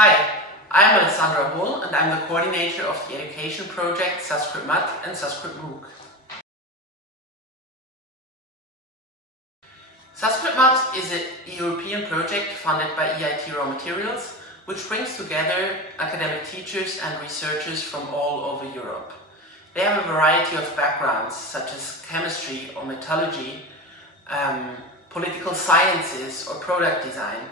Hi, I'm Alessandra Hull and I'm the coordinator of the education project SusCritMat and SusCritMOOC. SusCritMat is a European project funded by EIT Raw Materials, which brings together academic teachers and researchers from all over Europe. They have a variety of backgrounds such as chemistry or metallurgy, political sciences or product design,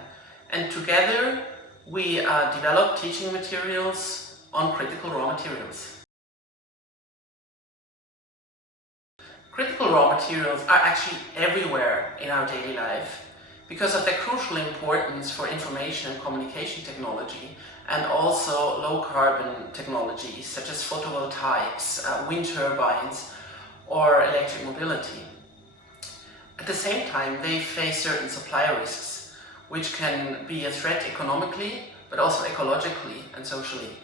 and together we develop teaching materials on critical raw materials. Critical raw materials are actually everywhere in our daily life because of their crucial importance for information and communication technology and also low carbon technologies such as photovoltaics, wind turbines or electric mobility. At the same time, they face certain supply risks, which can be a threat economically, but also ecologically and socially.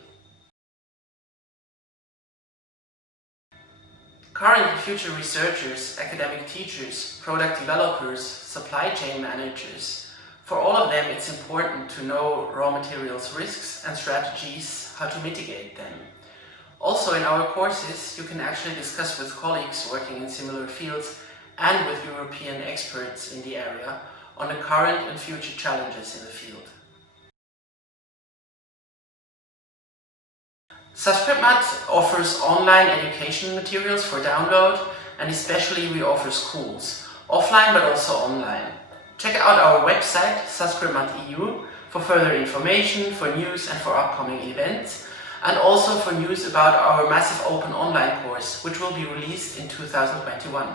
Current and future researchers, academic teachers, product developers, supply chain managers, for all of them it's important to know raw materials risks and strategies, how to mitigate them. Also in our courses you can actually discuss with colleagues working in similar fields and with European experts in the area on the current and future challenges in the field. SusCritMat offers online education materials for download, and especially we offer schools, offline but also online. Check out our website SusCritMat.eu for further information, for news and for upcoming events, and also for news about our massive open online course, which will be released in 2021.